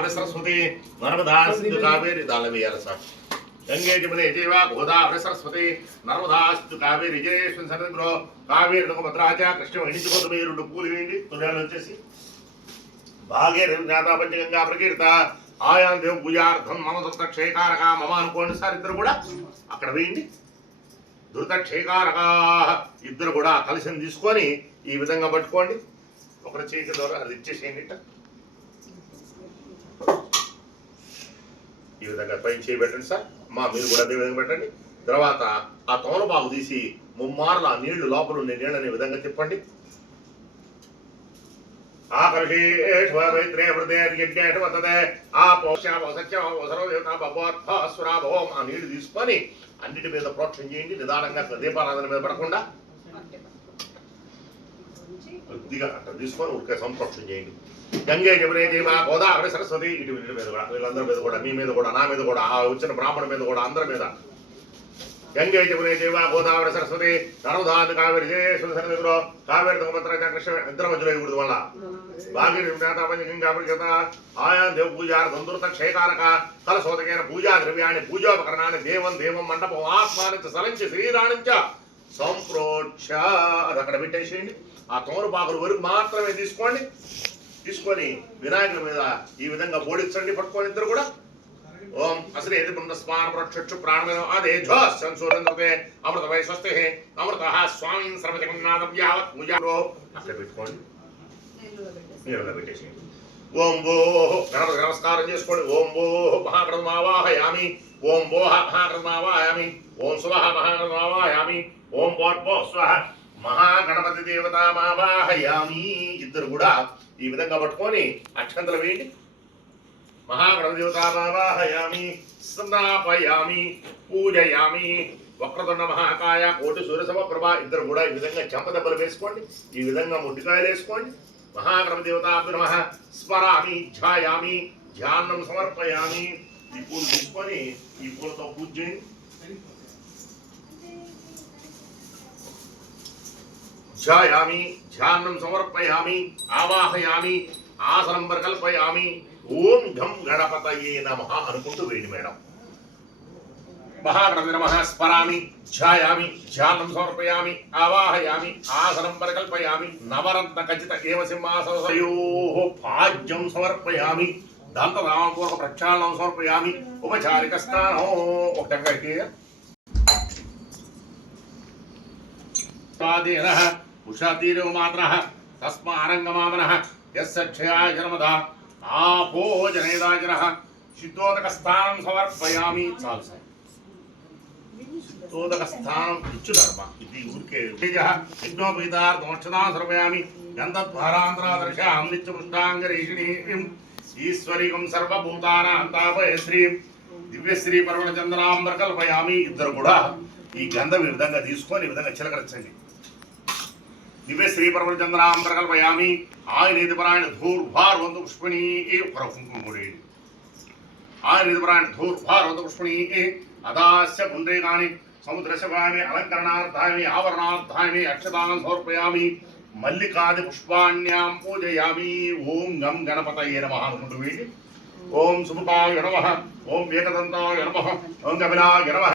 గోదావరి సరస్వతి నర్మదా సింధు కావేరి దాళ్ళ వేయాలి సార్ గంగే జమునే జీవ గోదావరి సరస్వతి నర్మదా సింధు కావేరి జయేశ్వరి సన్నిధిలో కావేరి భద్రాచ కృష్ణ ఎండించుకోదు మీరు పూలు వేయండి తులాలు వచ్చేసి భాగే జ్ఞాత పంచగంగా ప్రకీర్త ఆయాం దేవ పూజార్థం మమ దుర్త క్షయకారక మమ అనుకోండి సార్ ఇద్దరు కూడా అక్కడ వేయండి ధృత క్షయకారక ఇద్దరు కూడా కలిసి తీసుకొని ఈ విధంగా పట్టుకోండి ఒకరి చేతి ద్వారా అది ఇచ్చేసేయండి. ఈ విధంగా పైన చేయబెట్టండి సార్. మా మీరు కూడా అదే విధంగా పెట్టండి. తర్వాత ఆ తోలబాగు తీసి ముమ్మార్లు ఆ నీళ్ళు లోపల ఉండే నీళ్ళు అనే విధంగా తిప్పండి. ఆ ఆ నీళ్ళు తీసుకొని అన్నిటి మీద ప్రోక్షణ చేయండి. నిదానంగా దీపారాధన మీద పడకుండా. కొద్దిగా అట్లా తీసుకొని ఉడికే సంప్రోక్షణ చేయండి. గంగే జమునే మా గోదావరి సరస్వతి ఇటు వీళ్ళ మీద కూడా వీళ్ళందరి మీద కూడా మీ మీద కూడా నా మీద కూడా ఆ వచ్చిన బ్రాహ్మణ మీద కూడా అందరి మీద. గంగే జమునే దేవ గోదావరి సరస్వతి నర్మదాది కావేరి జయేశ్వర సన్నిధిలో కావేరి తుంగభద్ర కృష్ణ ఇద్దరు మధ్యలో ఇవ్వదు వల్ల భాగీరి గంగాపరికత ఆయా దేవ పూజార దురత క్షయకారక కలశోదకైన పూజా ద్రవ్యాన్ని పూజోపకరణాన్ని దేవం దేవం మండపం ఆత్మానించ సలంచి శ్రీరాణించ సంప్రోక్ష. అది అక్కడ పెట్టేసేయండి. ఆ తోరుపాకుల వరకు మాత్రమే తీసుకోండి. తీసుకొని వినాయకుడి మీద ఈ విధంగా బోడిచ్చండి పట్టుకొని ఇద్దరు కూడా. ఓం అసలు ఏది బృంద స్మాన ప్రక్షు అదే ఝోస్ సంసూరంతే అమృత వై స్వస్తి అమృత స్వామి సర్వ జగన్నాథం యావత్ అక్కడ పెట్టుకోండి. నీళ్ళలో పెట్టేసేయండి. ఓం భో గణపతి నమస్కారం చేసుకోండి. ఓం భో మహాకృతమావాహయామి ఓం భోహ మహాకృతమావాహయామి ఓం స్వహ మహాకృతమావాహయామి ఓం భోర్భో స్వహ మహాగణపతి దేవతామావాహయామి ఇద్దరు కూడా ఈ విధంగా పట్టుకొని అక్షంతలు వేయండి. మహాగణపతి దేవతామావాహయామి స్నాపయామి పూజయామి వక్రతుండ మహాకాయ కోటి సూర్యసమ ప్రభా ఇద్దరు కూడా ఈ విధంగా చెంప దెబ్బలు వేసుకోండి. ఈ విధంగా ముట్టికాయలు వేసుకోండి. మహాగణపతి దేవతాభ్య నమ స్మరామి ధ్యాయామి ధ్యానం సమర్పయామి. ఈ పూలు తీసుకొని ఈ పూలతో పూజ చేయండి. ధ్యాయామి ధ్యానం సమర్పయామి ఆవాహయామి ఆసనం ప్రకల్పయామి. ఓం ఘం గణపతయే నమ అనుకుంటూ వేయండి మేడం. మహాగణపతి నమ స్మరామి ధ్యాయామి ధ్యానం సమర్పయామి ఆవాహయామి ఆసనం పరికల్పయామి నవరత్న ఖచ్చిత ఏవ సింహాసనయో భాజ్యం సమర్పయామి దంతరామపూర్వక ప్రక్షాళనం సమర్పయామి ఉపచారిక స్నానం ఒకటంగా స్వాధీనః ఉషాతీరో మాత్ర తస్మారంగమామనః యస్య క్షయాయ జన్మద. ఆపో జనేదాజన శుద్ధోదక స్థానం సమర్పయామి. చాలు సార్ శుద్ధోదక స్థానం ఇచ్చు ధర్మ ఇది ఊరికే తేజ యజ్ఞోపీతార్థమక్షదాం సమర్పయామి. గంధద్వారాంతరాదర్శాం నిత్యపుష్టాంగరీషిణీం. ఈశ్వరీకం సర్వభూతానాం తాపయ శ్రీం దివ్యశ్రీ పర్వణ చందనాంబర కల్పయామి ఇద్దరు కూడా ఈ గంధం ఈ విధంగా తీసుకొని ఈ విధంగా చిలకరచండి. దివ్య శ్రీ పర్వణ చందనాంబర కల్పయామి ఆయన ఇది పరాయణ ధూర్భార్వంత పుష్పణీ ఒకర కుంకుమ కూడా వేయండి. ఆయన ఇది పరాయణ ధూర్భార్వంత పుష్పణీ అదాస్య పుండ్రీకాని సముద్రశవామి అలంకరణార్థాన్ని ఆవరణార్థాన్ని అక్షతాన్ని సమర్పయామి మల్లికాది పుష్పాణ్యాం పూజయామి ఓం గం గణపతయే నమ అనుకుంటూ వేయండి ఓం సుముఖాయ నమ ఓం ఏకదంతాయ నమ ఓం కపిలాయ నమ